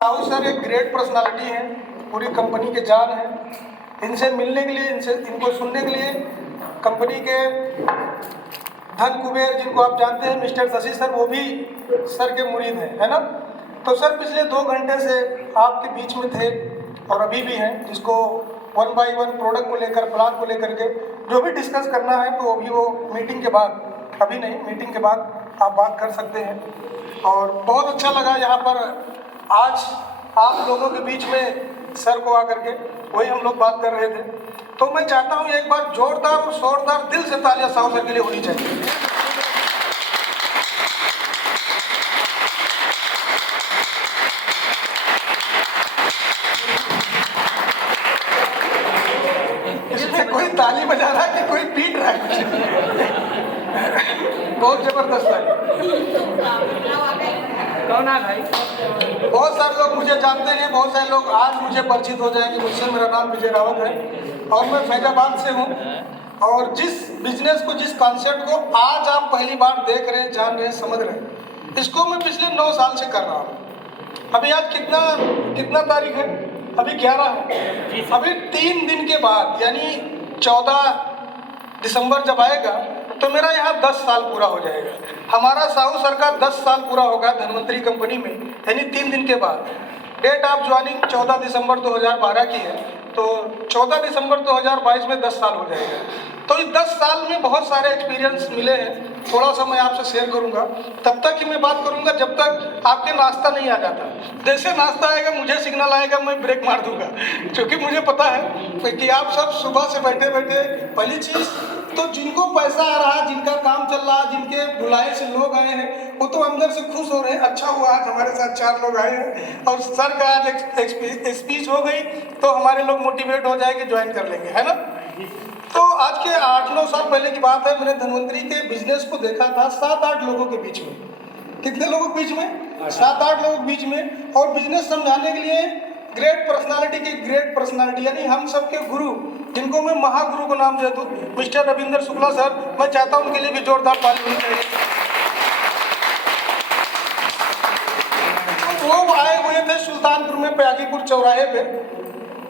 Rahul sir एक great personality है, पूरी कंपनी के जान है। इनसे मिलने के लिए, इनको सुनने के लिए कंपनी के धन कुबेर जिनको आप जानते हैं मिस्टर शशि सर, वो भी सर के मुरीद हैं, है ना। तो सर पिछले 2 घंटे से आपके बीच में थे और अभी भी हैं, जिसको 1 बाय 1 प्रोडक्ट को लेकर, प्लान को लेकर के जो भी डिस्कस करना है तो अभी वो मीटिंग के बाद, अभी नहीं मीटिंग के बाद आप बात कर सकते हैं। और बहुत अच्छा लगा यहाँ पर आज आप लोगों के बीच में सर को आकर के वही हम लोग बात कर रहे थे। तो मैं चाहता हूँ एक बार जोरदार और शोरदार दिल से तालियां साहू सर के लिए होनी चाहिए। इसमें कोई ताली बजा रहा है कि कोई पीट रहा है बहुत जबरदस्त ताली। कौन है भाई? बहुत सारे लोग मुझे जानते हैं, बहुत सारे लोग आज मुझे परिचित हो जाएंगे मुझसे। मेरा नाम विजय रावत है और मैं फैजाबाद से हूँ। और जिस बिजनेस को, जिस कॉन्सेप्ट को आज आप पहली बार देख रहे हैं, जान रहे हैं, समझ रहे हैं, इसको मैं पिछले 9 साल से कर रहा हूँ। अभी आज कितना तारीख है? अभी 11 है। अभी 3 दिन के बाद यानी 14 दिसंबर जब आएगा तो मेरा यहाँ 10 साल पूरा हो जाएगा। हमारा साहू सर का 10 साल पूरा होगा धन्वंतरी कंपनी में, यानी 3 दिन के बाद। डेट ऑफ ज्वाइनिंग 14 दिसंबर 2012 की है, तो 14 दिसंबर 2022 में 10 साल हो जाएगा। तो इस 10 साल में बहुत सारे एक्सपीरियंस मिले हैं, थोड़ा सा मैं आपसे शेयर करूंगा। तब तक ही मैं बात करूंगा जब तक आपके नाश्ता नहीं आ जाता। जैसे नाश्ता आएगा, मुझे सिग्नल आएगा, मैं ब्रेक मार दूंगा, क्योंकि मुझे पता है कि आप सब सुबह से बैठे बैठे, पहली चीज़ तो जिनको पैसा आ रहा है, जिनका काम चल रहा है, जिनके बुलाए से लोग आए हैं, वो तो अंदर से खुश हो रहे हैं। अच्छा हुआ आज हमारे साथ 4 लोग आए हैं और सर का आज स्पीच हो गई तो हमारे लोग मोटिवेट हो जाएंगे, ज्वाइन कर लेंगे, है ना। तो आज के 8-9 साल पहले की बात है, मैंने धन्वंतरी के बिजनेस को देखा था 7-8 लोगों के बीच में। कितने लोगों के बीच में? 7-8 लोगों के बीच में। और बिजनेस समझाने के लिए ग्रेट पर्सनालिटी की ग्रेट पर्सनालिटी, यानी हम सबके गुरु, जिनको मैं महागुरु को नाम दे दूं, मिस्टर रविंद्र शुक्ला सर, मैं चाहता हूं उनके लिए भी जोरदार ताली होनी चाहिए। तो वो आए हुए थे सुल्तानपुर में, प्यागीपुर चौराहे पे।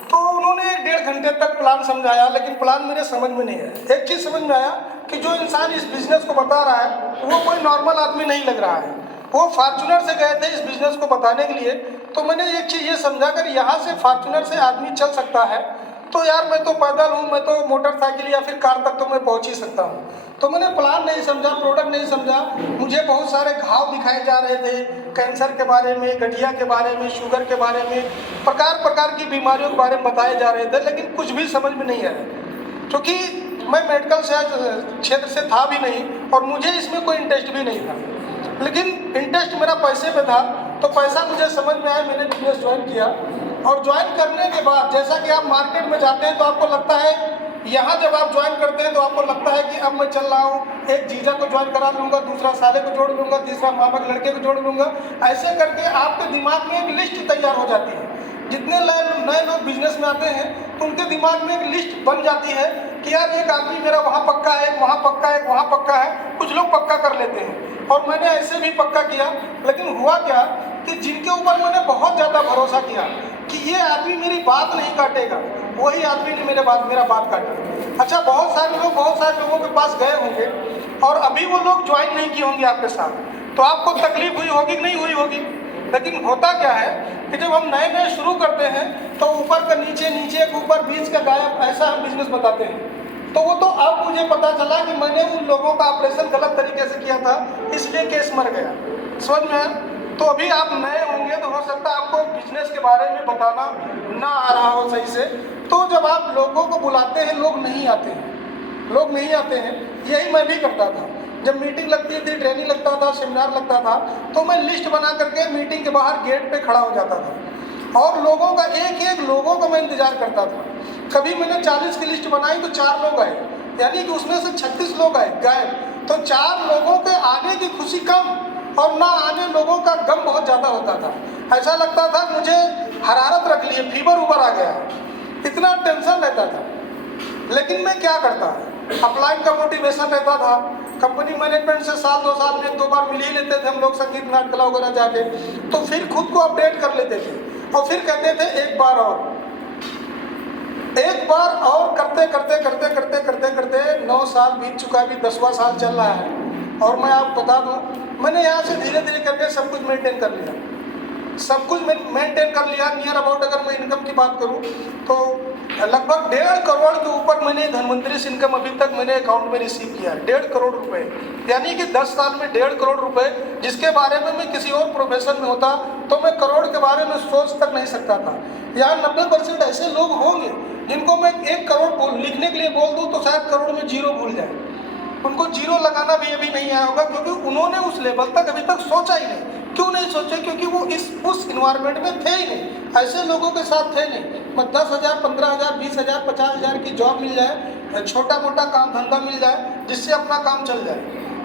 तो उन्होंने 1.5 घंटे तक प्लान समझाया, लेकिन प्लान मेरे समझ में नहीं आया। एक चीज़ समझ में आया कि जो इंसान इस बिजनेस को बता रहा है वो कोई नॉर्मल आदमी नहीं लग रहा है। वो फॉर्च्यूनर से गए थे इस बिजनेस को बताने के लिए। तो मैंने एक चीज़ ये समझा, कर यहाँ से फॉर्च्यूनर से आदमी चल सकता है तो यार मैं तो पैदल हूँ, मैं तो मोटरसाइकिल या फिर कार तक तो मैं पहुँच ही सकता हूँ। तो मैंने प्लान नहीं समझा, प्रोडक्ट नहीं समझा। मुझे बहुत सारे घाव दिखाए जा रहे थे, कैंसर के बारे में, गठिया के बारे में, शुगर के बारे में, प्रकार प्रकार की बीमारियों के बारे में बताए जा रहे थे, लेकिन कुछ भी समझ में नहीं आया, क्योंकि मैं मेडिकल से क्षेत्र से था भी नहीं और मुझे इसमें कोई इंटरेस्ट भी नहीं था। लेकिन इंटरेस्ट मेरा पैसे पे था, तो पैसा मुझे समझ में आया, मैंने बिजनेस ज्वाइन किया। और ज्वाइन करने के बाद जैसा कि आप मार्केट में जाते हैं तो आपको लगता है, यहाँ जब आप ज्वाइन करते हैं तो आपको लगता है कि अब मैं चल रहा हूँ, एक जीजा को ज्वाइन करा लूँगा, दूसरा साले को जोड़ लूँगा, तीसरा मामा के लड़के को जोड़ लूँगा। ऐसे करके आपके दिमाग में एक लिस्ट तैयार हो जाती है। जितने नए लोग बिजनेस में आते हैं तो उनके दिमाग में एक लिस्ट बन जाती है कि यार एक आदमी मेरा वहाँ पक्का है, वहाँ पक्का है, वहाँ पक्का है। कुछ लोग पक्का कर लेते हैं और मैंने ऐसे भी पक्का किया। लेकिन हुआ क्या कि जिनके ऊपर मैंने बहुत ज़्यादा भरोसा किया कि ये आदमी मेरी बात नहीं काटेगा, वही आदमी ने मेरा बात काटा। अच्छा, बहुत सारे लोगों के पास गए होंगे और अभी वो लोग ज्वाइन नहीं किए होंगे आपके साथ, तो आपको तकलीफ हुई होगी कि नहीं हुई होगी। लेकिन होता क्या है कि जब हम नए शुरू करते हैं तो ऊपर का नीचे, नीचे का ऊपर, बीच का गायब, ऐसा हम बिजनेस बताते हैं। तो वो तो अब मुझे पता चला कि मैंने उन लोगों का ऑपरेशन गलत तरीके से किया था, इसलिए केस मर गया। समझ में आया? तो अभी आप नए होंगे तो हो सकता है आपको बिजनेस के बारे में बताना ना आ रहा हो सही से। तो जब आप लोगों को बुलाते हैं, लोग नहीं आते हैं। यही मैं भी करता था। जब मीटिंग लगती थी, ट्रेनिंग लगता था, सेमिनार लगता था, तो मैं लिस्ट बना करके मीटिंग के बाहर गेट पे खड़ा हो जाता था और लोगों का एक लोगों का मैं इंतजार करता था। कभी मैंने 40 की लिस्ट बनाई तो 4 लोग आए, यानी कि उसमें से 36 लोग आए गायब। तो 4 लोगों के आने की खुशी कम और ना आने लोगों का गम बहुत ज़्यादा होता था। ऐसा लगता था मुझे हरारत रख लिए, फीवर ऊपर आ गया, इतना टेंशन रहता था। लेकिन मैं क्या करता, अपलाइन का मोटिवेशन रहता था, कंपनी मैनेजमेंट से साल 2 साल में 2 बार मिल ही लेते थे हम लोग, संगीत नाटकला वगैरह जाके, तो फिर खुद को अपडेट कर लेते थे और फिर कहते थे एक बार और करते करते करते करते करते करते 9 साल बीत चुका है, अभी 10वां साल चल रहा है। और मैं आपको बता दूं, मैंने यहाँ से धीरे धीरे करके सब कुछ मेंटेन कर लिया, सब कुछ मेंटेन कर लिया। नियर अबाउट अगर मैं इनकम की बात करूं तो लगभग 1.5 करोड़ के ऊपर मैंने धनवंतरी से इनकम अभी तक मैंने अकाउंट में रिसीव किया है। 1.5 करोड़ रुपए, यानी कि 10 साल में 1.5 करोड़ रुपए, जिसके बारे में मैं किसी और प्रोफेशन में होता तो मैं करोड़ के बारे में सोच तक नहीं सकता था। यहाँ 90% ऐसे लोग होंगे जिनको मैं 1 करोड़ लिखने के लिए बोल दूँ तो शायद करोड़ में जीरो भूल जाए, उनको जीरो लगाना भी अभी नहीं आया होगा, क्योंकि उन्होंने उस लेवल तक अभी तक सोचा ही नहीं। क्यों नहीं सोचे? क्योंकि वो उस इन्वायरमेंट में थे ही नहीं, ऐसे लोगों के साथ थे नहीं। मैं 10,000, 15,000, 20,000, 50,000 की जॉब मिल जाए, छोटा मोटा काम धंधा मिल जाए जिससे अपना काम चल जाए,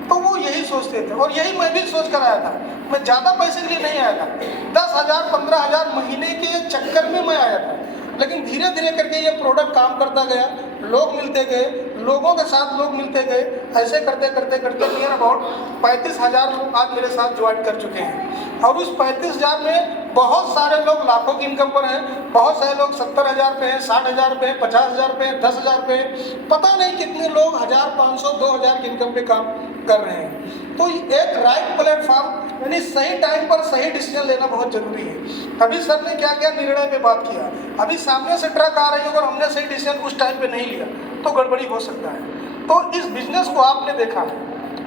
तो वो यही सोचते थे और यही मैं भी सोच कर आया था। मैं ज़्यादा पैसे के लिए नहीं आया था, 10,000, 15,000 महीने के चक्कर में मैं आया था। लेकिन धीरे धीरे करके ये प्रोडक्ट काम करता गया, लोग मिलते गए, लोगों के साथ लोग मिलते गए, ऐसे करते करते करते नियर अबाउट 35,000 लोग आज मेरे साथ ज्वाइन कर चुके हैं। और उस 35,000 में बहुत सारे लोग लाखों की इनकम पर हैं, बहुत सारे लोग 70,000 पे हैं, 60,000 पे हैं, 50,000 पे हैं, 10,000 पे हैं, पता नहीं कितने लोग 1,000, 500, 2,000 की इनकम पे काम कर रहे हैं। तो एक राइट प्लेटफॉर्म, यानी सही टाइम पर सही डिसीजन लेना बहुत जरूरी है। अभी सर ने क्या क्या निर्णय पे बात किया, अभी सामने से ट्रक आ रही है और हमने सही डिसीजन उस टाइम पे नहीं लिया तो गड़बड़ी हो सकता है। तो इस बिजनेस को आपने देखा,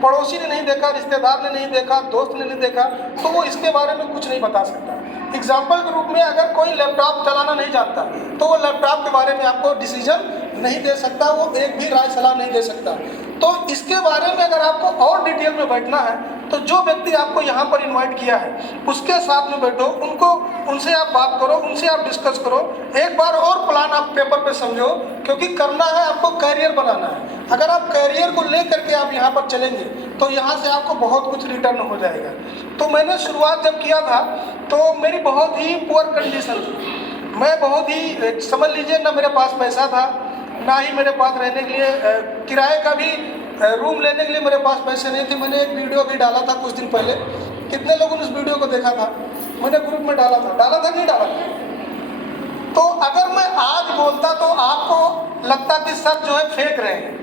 पड़ोसी ने नहीं देखा, रिश्तेदार ने नहीं देखा, दोस्त ने नहीं देखा, तो वो इसके बारे में कुछ नहीं बता सकता। एग्जाम्पल के रूप में अगर कोई लैपटॉप चलाना नहीं जानता तो वो लैपटॉप के बारे में आपको डिसीजन नहीं दे सकता, वो एक भी राय सलाह नहीं दे सकता। तो इसके बारे में अगर आपको और डिटेल में बैठना है तो जो व्यक्ति आपको यहाँ पर इनवाइट किया है उसके साथ में बैठो, उनसे आप बात करो, उनसे आप डिस्कस करो, एक बार और प्लान आप पेपर पे समझो, क्योंकि करना है आपको, कैरियर बनाना है। अगर आप कैरियर को ले करके आप यहाँ पर चलेंगे तो यहाँ से आपको बहुत कुछ रिटर्न हो जाएगा। तो मैंने शुरुआत जब किया था तो मेरी बहुत ही पुअर कंडीशन थी, मैं बहुत ही, समझ लीजिए, ना मेरे पास पैसा था, ना ही मेरे पास रहने के लिए किराए का भी रूम लेने के लिए मेरे पास पैसे नहीं थे। मैंने एक वीडियो भी डाला था कुछ दिन पहले, कितने लोगों ने उस वीडियो को देखा था? मैंने ग्रुप में डाला था नहीं डाला था? तो अगर मैं आज बोलता तो आपको लगता कि सर जो है फेंक रहे हैं,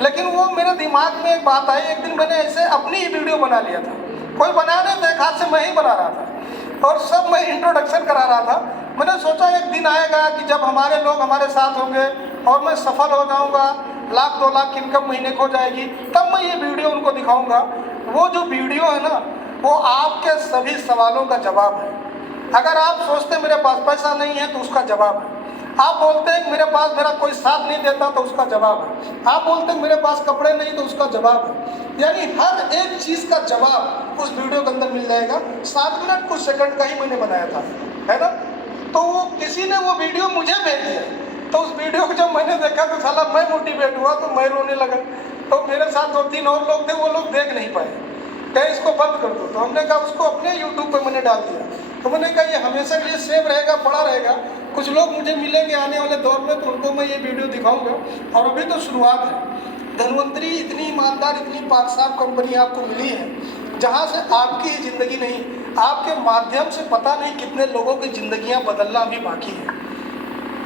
लेकिन वो मेरे दिमाग में एक बात आई। एक दिन मैंने ऐसे अपनी ही वीडियो बना लिया था, कोई बना नहीं था, एक हाथ से मैं ही बना रहा था और सब मैं इंट्रोडक्शन करा रहा था। मैंने सोचा एक दिन आएगा कि जब हमारे लोग हमारे साथ होंगे और मैं सफल हो जाऊंगा, 1,00,000 2 लाख की इनकम महीने को जाएगी, तब मैं ये वीडियो उनको दिखाऊंगा। वो जो वीडियो है ना, वो आपके सभी सवालों का जवाब है। अगर आप सोचते मेरे पास पैसा नहीं है तो उसका जवाब है, आप बोलते हैं मेरे पास मेरा कोई साथ नहीं देता तो उसका जवाब है, आप बोलते हैं मेरे पास कपड़े नहीं तो उसका जवाब है। यानी हर एक चीज़ का जवाब उस वीडियो के अंदर मिल जाएगा। 7 मिनट कुछ सेकंड का ही मैंने बनाया था, है ना? तो वो किसी ने वो वीडियो मुझे भेज दिया, तो उस वीडियो को जब मैंने देखा तो साला मैं मोटिवेट हुआ, तो मैं रोने लगा। तो मेरे साथ 2-3 और लोग थे, वो लोग देख नहीं पाए, कहे इसको बंद कर दो। तो हमने कहा उसको अपने यूट्यूब पे मैंने डाल दिया। तो मैंने कहा ये हमेशा के लिए सेव रहेगा, पड़ा रहेगा। कुछ लोग मुझे मिलेंगे आने वाले दौर में तो उनको मैं ये वीडियो दिखाऊंगा। और अभी तो शुरुआत है। धनवंतरी इतनी ईमानदार, इतनी पाकसाफ कंपनी आपको मिली है जहाँ से आपकी ही ज़िंदगी नहीं, आपके माध्यम से पता नहीं कितने लोगों की ज़िंदगियाँ बदलना अभी बाकी है।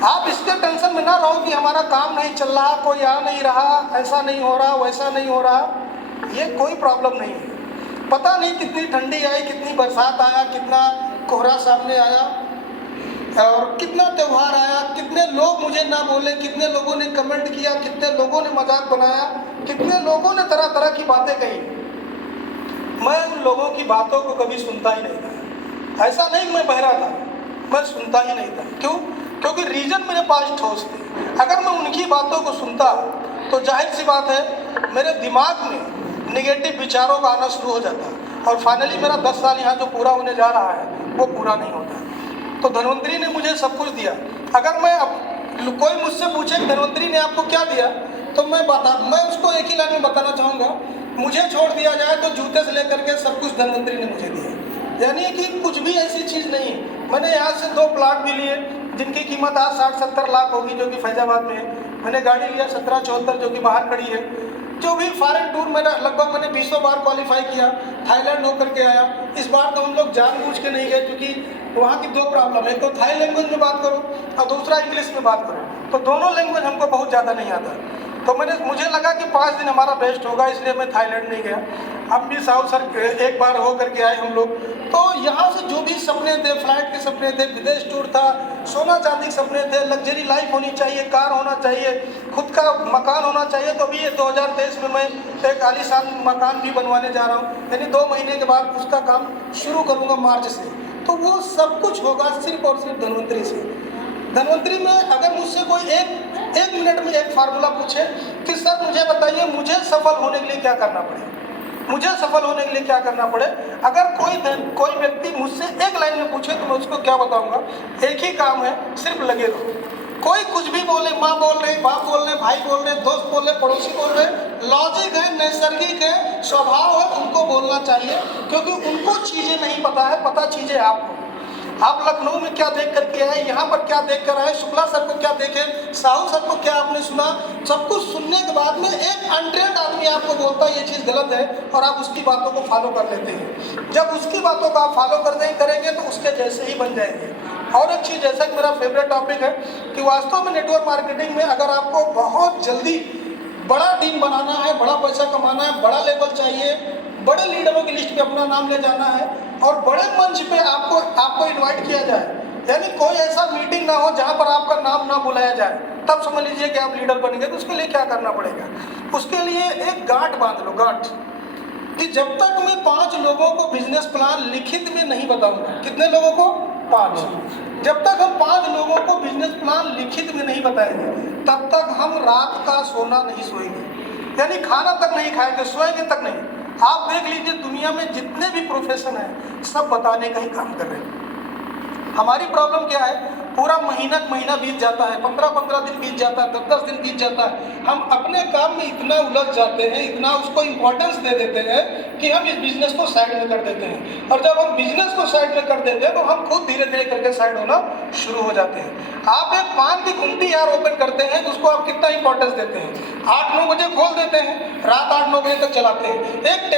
आप इसके टेंशन में ना रहो कि हमारा काम नहीं चल रहा, कोई आ नहीं रहा, ऐसा नहीं हो रहा, वैसा नहीं हो रहा, ये कोई प्रॉब्लम नहीं है। पता नहीं कितनी ठंडी आई, कितनी बरसात आया, कितना कोहरा सामने आया और कितना त्यौहार आया, कितने लोग मुझे ना बोले, कितने लोगों ने कमेंट किया, कितने लोगों ने मजाक बनाया, कितने लोगों ने तरह तरह की बातें कही। मैं उन लोगों की बातों को कभी सुनता ही नहीं था। ऐसा नहीं मैं बहरा था, मैं सुनता ही नहीं था। क्यों? क्योंकि रीजन मेरे पास ठोस थे। अगर मैं उनकी बातों को सुनता तो जाहिर सी बात है मेरे दिमाग में निगेटिव विचारों का आना शुरू हो जाता और फाइनली मेरा 10 साल यहाँ जो पूरा होने जा रहा है वो पूरा नहीं होता। तो धनवंतरी ने मुझे सब कुछ दिया। अगर कोई मुझसे पूछे कि धनवंतरी ने आपको क्या दिया, तो मैं उसको एक ही लाइन में बताना चाहूँगा, मुझे छोड़ दिया जाए तो जूते से लेकर के सब कुछ धनवंतरी ने मुझे दिया। यानी कि कुछ भी ऐसी चीज़ नहीं है। मैंने यहाँ से 2 प्लाट भी लिए जिनकी कीमत आज 60-70 लाख होगी, जो कि फैजाबाद में है। मैंने गाड़ी लिया 1774 जो कि बाहर खड़ी है। जो भी फॉरेन टूर मैंने 20 बार क्वालिफाई किया, थाईलैंड होकर के आया। इस बार तो हम लोग जानबूझ के नहीं गए, क्योंकि वहाँ की 2 प्रॉब्लम है, एक तो थाई लैंग्वेज में बात करो और दूसरा इंग्लिश में बात करो, तो दोनों लैंग्वेज हमको बहुत ज़्यादा नहीं आता। तो मुझे लगा कि 5 दिन हमारा बेस्ट होगा, इसलिए मैं थाईलैंड नहीं गया। हम भी साउथ सर एक बार हो करके आए हम लोग। तो यहाँ से जो भी सपने थे, फ्लाइट के सपने थे, विदेश टूर था, सोना चांदी के सपने थे, लग्जरी लाइफ होनी चाहिए, कार होना चाहिए, खुद का मकान होना चाहिए। तो अभी ये 2023 में मैं एक आलीशान मकान भी बनवाने जा रहा हूँ, यानी 2 महीने के बाद उसका काम शुरू करूँगा मार्च से। तो वो सब कुछ होगा सिर्फ और सिर्फ धनवंतरी से। धनवंतरी में अगर मुझसे कोई एक मिनट में एक फार्मूला पूछे कि सर मुझे बताइए मुझे सफल होने के लिए क्या करना पड़े, मुझे सफल होने के लिए क्या करना पड़े, अगर कोई व्यक्ति मुझसे एक लाइन में पूछे तो मैं उसको क्या बताऊंगा, एक ही काम है, सिर्फ लगे रहो। कोई कुछ भी बोले, माँ बोल रहे, बाप बोल रहे, भाई बोल रहे, दोस्त बोल रहे, पड़ोसी बोल रहे, लॉजिक है, नैसर्गिक है, स्वभाव है, उनको बोलना चाहिए, क्योंकि उनको चीज़ें नहीं पता है, पता चीज़ें आपको। आप लखनऊ में क्या देख करके आए, यहाँ पर क्या देख कर आए, शुक्ला सर को क्या देखे, साहू सर को क्या आपने सुना, सब कुछ सुनने के बाद में एक अनट्रेंड आदमी आपको बोलता है ये चीज़ गलत है, और आप उसकी बातों को फॉलो कर लेते हैं। जब उसकी बातों को आप फॉलो करेंगे तो उसके जैसे ही बन जाएंगे। और एक चीज़, जैसा कि मेरा फेवरेट टॉपिक है कि वास्तव में नेटवर्क मार्केटिंग में अगर आपको बहुत जल्दी बड़ा टीम बनाना है, बड़ा पैसा कमाना है, बड़ा लेवल चाहिए, बड़े लीडरों की लिस्ट पे अपना नाम ले जाना है, और बड़े मंच पे आपको इनवाइट किया जाए, यानी कोई ऐसा मीटिंग ना हो जहां पर आपका नाम ना बुलाया जाए, तब समझ लीजिए कि आप लीडर बन गए। तो उसके लिए क्या करना पड़ेगा, उसके लिए एक गांठ बांध लो, गांठ, कि जब तक मैं 5 लोगों को बिजनेस प्लान लिखित में नहीं बताऊंगा। कितने लोगों को? 5। जब तक हम 5 लोगों को बिजनेस प्लान लिखित में नहीं बताएंगे, तब तक हम रात का सोना नहीं सोएंगे, यानी खाना तक नहीं खाएंगे, सोएंगे तक नहीं। आप देख लीजिए दुनिया में जितने भी प्रोफेशन हैं, सब बताने का ही काम कर रहे हैं। हमारी प्रॉब्लम क्या है, पूरा महीना बीत जाता है, 15 दिन बीत जाता है, 10 दिन बीत जाता है, हम अपने काम में इतना उलझ जाते हैं, इतना उसको इम्पोर्टेंस दे देते हैं कि हम इस बिजनेस को साइड में कर देते हैं। और जब हम बिजनेस को साइड में कर देते हैं तो हम खुद धीरे धीरे करके साइड होना शुरू हो जाते हैं। आप एक पान की गुमटी यार ओपन करते हैं तो उसको आप कितना इंपॉर्टेंस देते हैं, 8-9 बजे खोल देते हैं, रात 8-9 बजे तक चलाते हैं। एक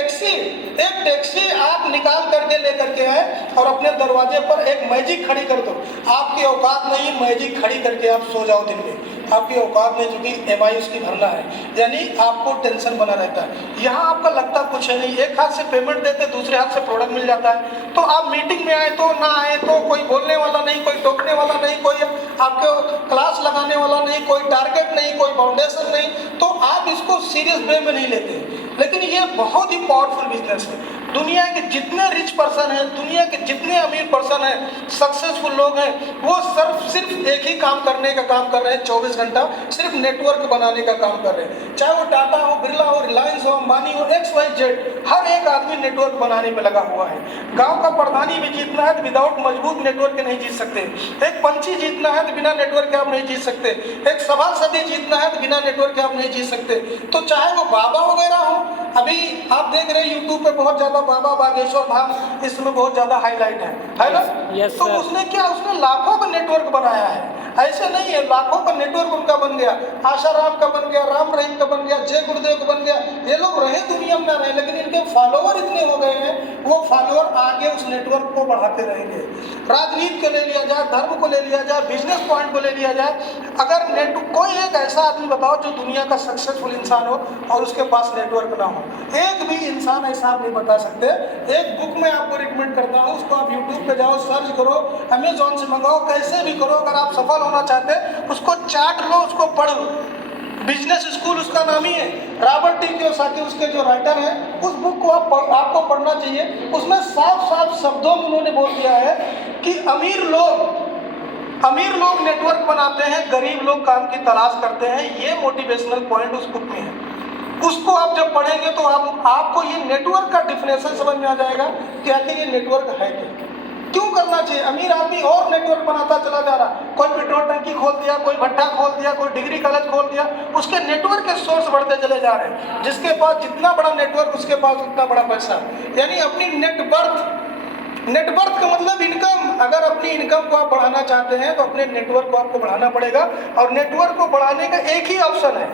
टैक्सी आप निकाल करके लेकर के आए और अपने दरवाजे पर एक मैजिक खड़ी कर दो। आपकी औकात नहीं मैजिक खड़ी करके आप सो जाओ दिन में, आपकी औकात नहीं, चूंकि EMI उसकी भरना है, यानी आपको टेंशन बना रहता है। यहाँ आपका लगता कुछ है नहीं, एक हाथ से पेमेंट देते, दूसरे हाथ से प्रोडक्ट मिल जाता है। तो आप मीटिंग में आए तो ना आए तो कोई बोलने वाला नहीं, कोई टोकने वाला नहीं, कोई आपको क्लास लगाने वाला नहीं, कोई टारगेट नहीं, कोई फाउंडेशन नहीं, तो आप इसको सीरियस वे में नहीं लेते। लेकिन ये बहुत ही पावरफुल बिजनेस है। दुनिया के जितने रिच पर्सन हैं, दुनिया के जितने अमीर पर्सन हैं, सक्सेसफुल लोग हैं, वो सिर्फ एक ही काम करने का काम कर रहे हैं, 24 घंटा सिर्फ नेटवर्क बनाने का काम कर रहे हैं। चाहे वो टाटा हो, बिरला हो, रिलायंस हो, अंबानी हो, XYZ, हर एक आदमी नेटवर्क बनाने पे लगा हुआ है। गांव का प्रधानी भी जीतना है तो विदाउट मजबूत नेटवर्क के नहीं जीत सकते। एक पंछी जीतना है तो बिना नेटवर्क के आप नहीं जीत सकते। एक सभासदी जीतना है तो बिना नेटवर्क के आप नहीं जीत सकते। तो चाहे वो बाबा वगैरह हो, अभी आप देख रहे हैं यूट्यूब पे बहुत ज्यादा बाबा बागेश्वर धाम इसमें बहुत ज्यादा हाईलाइट है ना? Yes, तो sir. उसने लाखों का नेटवर्क बनाया है। ऐसे नहीं है, लाखों का नेटवर्क उनका बन गया, आशाराम का बन गया, राम रहीम का बन गया, जय गुरुदेव का बन गया। ये लोग रहे दुनिया में ना रहे, लेकिन इनके फॉलोवर इतने हो गए हैं, वो फॉलोवर आगे उस नेटवर्क को बढ़ाते रहेंगे। राजनीति को ले लिया जाए, धर्म को ले लिया जाए, बिजनेस पॉइंट को ले लिया जाए, अगर कोई एक ऐसा आदमी बताओ जो दुनिया का सक्सेसफुल इंसान हो और उसके पास नेटवर्क ना हो, एक भी इंसान ऐसा आप नहीं बता सकते। एक बुक में आपको रिकमेंड करता हूँ, उसको आप यूट्यूब पे जाओ, सर्च करो, अमेजोन से मंगाओ, कैसे भी करो, अगर आप सफल होना चाहते हैं उसको चाट लो, उसको पढ़ो। बिजनेस स्कूल उसका नाम ही है, रॉबर्ट टी कियोसाकी उसके जो राइटर हैं, उस बुक को आपको पढ़ना चाहिए। उसमें साफ शब्दों में उन्होंने बोल दिया है कि अमीर लोग नेटवर्क बनाते हैं, गरीब लोग काम की तलाश करते हैं। ये मोटिवेशनल पॉइंट उस बुक में है। उसको आप जब पढ़ेंगे तो आपको ये नेटवर्क का डिफिनेशन समझ में आ जाएगा कि आखिर ये नेटवर्क है क्यों करना चाहिए। अमीर आदमी और नेटवर्क बनाता चला जा रहा, कोई पेट्रोल टंकी खोल दिया, कोई भट्टा खोल दिया, कोई डिग्री कॉलेज खोल दिया, उसके नेटवर्क के सोर्स बढ़ते चले जा रहे हैं। जिसके पास जितना बड़ा नेटवर्क उसके पास उतना बड़ा पैसा, यानी अपनी नेटवर्थ नेटवर्थ का मतलब इनकम। अगर अपनी इनकम को आप बढ़ाना चाहते हैं तो अपने नेटवर्क को आपको बढ़ाना पड़ेगा, और नेटवर्क को बढ़ाने का एक ही ऑप्शन है,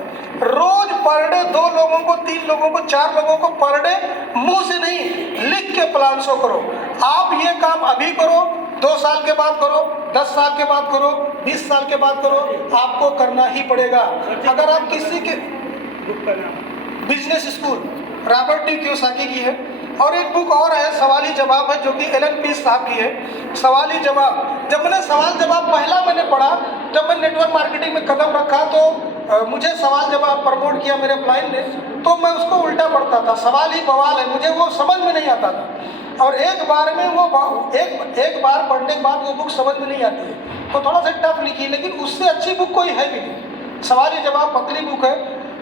रोज पर डे 2 लोगों को, 3 लोगों को, 4 लोगों को पर डे मुंह से नहीं, लिख के प्लान शो करो। आप ये काम अभी करो, 2 साल के बाद करो, 10 साल के बाद करो, 20 साल के बाद करो, आपको करना ही पड़ेगा। अगर आप किसी के business school Robert T Kiyosaki की है, और एक बुक और है सवाल ही जवाब है, जो कि एलन पीस साहब की है, सवाल ही जवाब। जब मैंने सवाल जवाब पहला मैंने पढ़ा, जब मैं नेटवर्क मार्केटिंग में कदम रखा तो मुझे सवाल जवाब प्रमोट किया मेरे अपलाइन ने, तो मैं उसको उल्टा पढ़ता था, सवाल ही बवाल है, मुझे वो समझ में नहीं आता था। और एक बार में वो एक बार पढ़ने के बाद वो बुक समझ में नहीं आती है, तो थोड़ा सा टफ लिखी है, लेकिन उससे अच्छी बुक कोई है भी नहीं। सवाल ही जवाब पतली बुक है,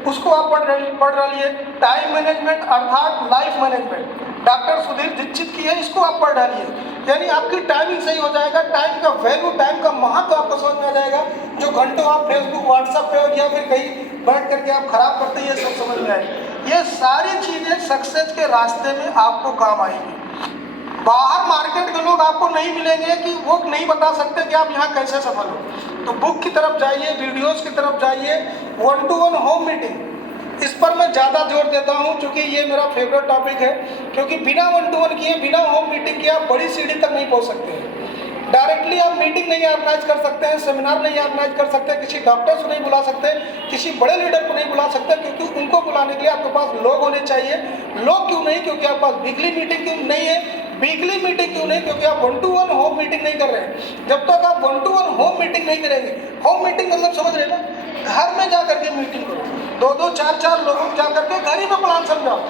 उसको आप पढ़ डालिए। टाइम मैनेजमेंट अर्थात life management doctor Sudhir Dikshit की है, इसको आप पढ़ डालिए, यानी आपकी टाइमिंग सही हो जाएगा, टाइम का वैल्यू, टाइम का महत्व आपको समझ में आ जाएगा। जो घंटों आप फेसबुक व्हाट्सएप पे या फिर कहीं बैठ करके आप खराब करते हैं, ये सब समझ में आएगी। ये सारी चीज़ें सक्सेस के रास्ते में आपको काम आएंगी। बाहर मार्केट के लोग आपको नहीं मिलेंगे कि वो नहीं बता सकते कि आप यहाँ कैसे सफल हो। तो बुक की तरफ जाइए, वीडियोस की तरफ जाइए, 1-to-1 होम मीटिंग, इस पर मैं ज़्यादा जोर देता हूँ क्योंकि ये मेरा फेवरेट टॉपिक है। क्योंकि बिना 1-to-1 किए, बिना होम मीटिंग किए आप बड़ी सीढ़ी तक नहीं पहुँच सकते हैं। डायरेक्टली आप मीटिंग नहीं ऑर्गेनाइज कर सकते हैं, सेमिनार नहीं ऑर्गेनाइज कर सकते, किसी डॉक्टर को नहीं बुला सकते, किसी बड़े लीडर को नहीं बुला सकते, क्योंकि उनको बुलाने के लिए आपके पास लोग होने चाहिए। लोग क्यों नहीं? क्योंकि आपके पास वीकली मीटिंग क्यों नहीं है? वीकली मीटिंग क्यों नहीं? क्योंकि आप 1-to-1 होम मीटिंग नहीं कर रहे हैं। जब तक आप 1-to-1 होम मीटिंग नहीं करेंगे, होम मीटिंग मतलब समझ रहे ना, घर में जा करके मीटिंग करो, 2-2, 4-4 लोगों को जा करके घर ही में प्लान समझाओ।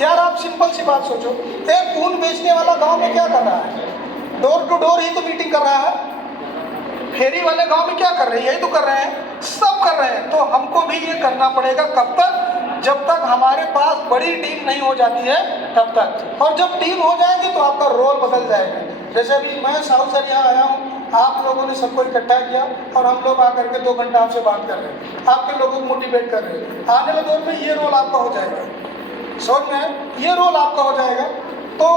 यार आप सिंपल सी बात सोचो, एक ऊन बेचने वाला गाँव में क्या कर रहा है? डोर टू डोर ही तो मीटिंग कर रहा है। फेरी वाले गांव में क्या कर रहे हैं? यही तो कर रहे हैं, सब कर रहे हैं। तो हमको भी ये करना पड़ेगा। कब तक? जब तक हमारे पास बड़ी टीम नहीं हो जाती है तब तक। और जब टीम हो जाएगी तो आपका रोल बदल जाएगा। जैसे अभी मैं साउथ से यहाँ आया हूँ, आप लोगों ने सबको इकट्ठा किया और हम लोग आकर के 2 घंटा आपसे बात कर रहे हैं, आपके लोगों को मोटिवेट कर रहे हैं। आने वाले दौर में ये रोल आपका हो जाएगा, समझ में? ये रोल आपका हो जाएगा। तो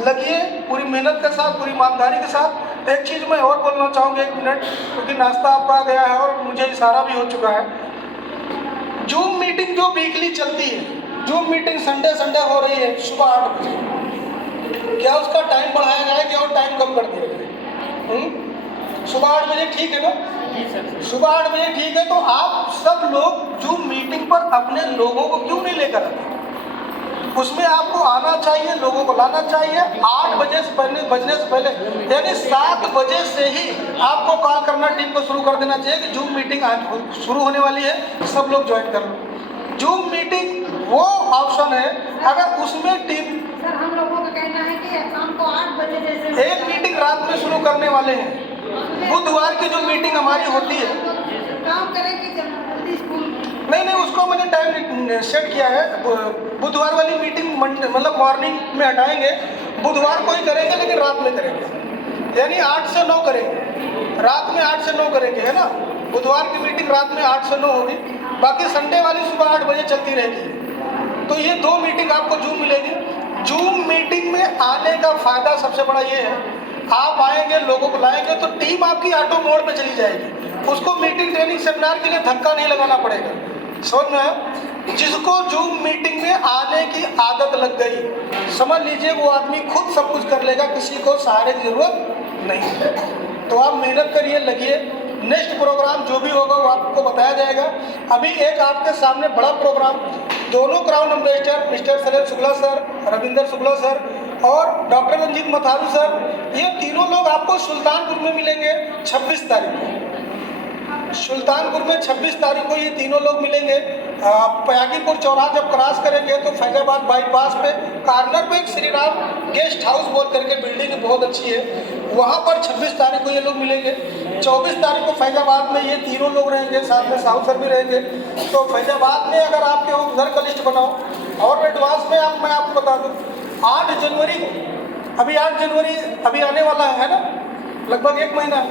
लगिए पूरी मेहनत के साथ, पूरी ईमानदारी के साथ। एक चीज़ मैं और बोलना चाहूँगा, 1 मिनट, क्योंकि नाश्ता आपका आ गया है और मुझे इशारा भी हो चुका है। जूम मीटिंग जो वीकली चलती है, जूम मीटिंग संडे हो रही है सुबह 8 बजे, क्या उसका टाइम बढ़ाया जाए और टाइम कम कर दिया जाए? सुबह 8 बजे ठीक है ना? सुबह 8 बजे ठीक है। तो आप सब लोग जूम मीटिंग पर अपने लोगों को क्यों नहीं लेकर आते? उसमें आपको आना चाहिए, लोगों को लाना चाहिए। 8 बजे से पहले, बजने से पहले, यानी 7 बजे से ही आपको कॉल करना, टीम को शुरू कर देना चाहिए कि जूम मीटिंग आज शुरू होने वाली है, सब लोग ज्वाइन कर लो। जूम मीटिंग वो ऑप्शन है, अगर उसमें टीम, सर हम लोगों का कहना है कि शाम को 8 बजे जैसे एक मीटिंग रात में शुरू करने वाले हैं। बुधवार की जो मीटिंग हमारी होती है, काम करें कि जल्दी स्कूल नहीं, उसको मैंने टाइम सेट किया है। बुधवार वाली मीटिंग मतलब मॉर्निंग में हटाएंगे, बुधवार को ही करेंगे, लेकिन रात में करेंगे, यानी 8 से 9 करेंगे, रात में 8 से 9 करेंगे, है ना? बुधवार की मीटिंग रात में 8 से 9 होगी, बाकी संडे वाली सुबह 8 बजे चलती रहेगी। तो ये 2 मीटिंग आपको जूम मिलेगी। जूम मीटिंग में आने का फायदा सबसे बड़ा ये है, आप आएंगे, लोगों को लाएंगे, तो टीम आपकी ऑटो मोड पे चली जाएगी। उसको मीटिंग, ट्रेनिंग, सेमिनार के लिए धक्का नहीं लगाना पड़ेगा, समझ में आया? जिसको जूम मीटिंग में आने की आदत लग गई, समझ लीजिए वो आदमी खुद सब कुछ कर लेगा, किसी को सहारे की जरूरत नहीं है। तो आप मेहनत करिए, लगिए। नेक्स्ट प्रोग्राम जो भी होगा वो आपको बताया जाएगा। अभी एक आपके सामने बड़ा प्रोग्राम, दोनों crown ambassador mister Salel Shukla sir, Ravinder Shukla sir और डॉक्टर रंजीत मथारू सर, ये तीनों लोग आपको सुल्तानपुर में मिलेंगे 26 तारीख को। सुल्तानपुर में 26 तारीख को ये तीनों लोग मिलेंगे। पयागीपुर चौराहा जब क्रॉस करेंगे तो फैजाबाद बाईपास पे कार्नर पे एक श्री राम गेस्ट हाउस बोल करके बिल्डिंग बहुत अच्छी है, वहाँ पर 26 तारीख को ये लोग मिलेंगे। 24 तारीख को फैजाबाद में ये तीनों लोग रहेंगे, साथ में साहू सर भी रहेंगे। तो फैजाबाद में अगर आपके हो उधर का लिस्ट बनाओ। और एडवांस में मैं आपको बता दूँ, 8 जनवरी, अभी 8 जनवरी अभी आने वाला है ना, लगभग 1 महीना।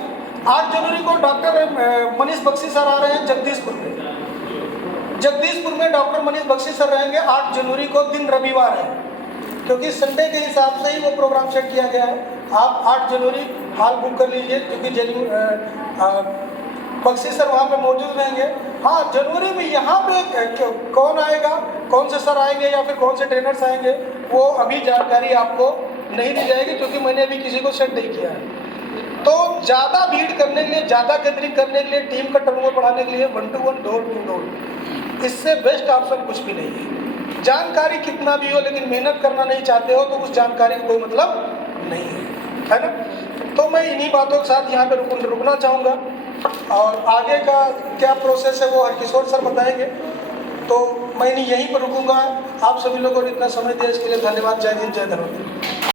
8 जनवरी को डॉक्टर मनीष बख्शी सर आ रहे हैं जगदीशपुर में। जगदीशपुर में डॉक्टर मनीष बख्शी सर रहेंगे 8 जनवरी को, दिन रविवार है। क्योंकि संडे के हिसाब से ही वो प्रोग्राम सेट किया गया है। आप 8 जनवरी हॉल बुक कर लीजिए, क्योंकि बख्शी सर वहाँ पे मौजूद रहेंगे। हाँ, जनवरी में यहाँ पे कौन आएगा, कौन से सर आएंगे या फिर कौन से ट्रेनर्स आएंगे, वो अभी जानकारी आपको नहीं दी जाएगी, क्योंकि मैंने अभी किसी को सेट नहीं किया है। तो ज़्यादा भीड़ करने के लिए, ज़्यादा गैदरिंग करने के लिए, टीम का टर्नओवर बढ़ाने के लिए 1 to 1 डोर टू डोर, इससे बेस्ट ऑप्शन कुछ भी नहीं है। जानकारी कितना भी हो, लेकिन मेहनत करना नहीं चाहते हो तो उस जानकारी का कोई मतलब नहीं है ना। तो मैं इन्हीं बातों के साथ यहाँ पे रुकना चाहूँगा, और आगे का क्या प्रोसेस है वो हरकिशोर सर बताएंगे। तो मैं यहीं पर रुकूंगा। आप सभी लोगों को इतना समय दिया इसके लिए धन्यवाद। जय हिंद, जय धन्यवाद।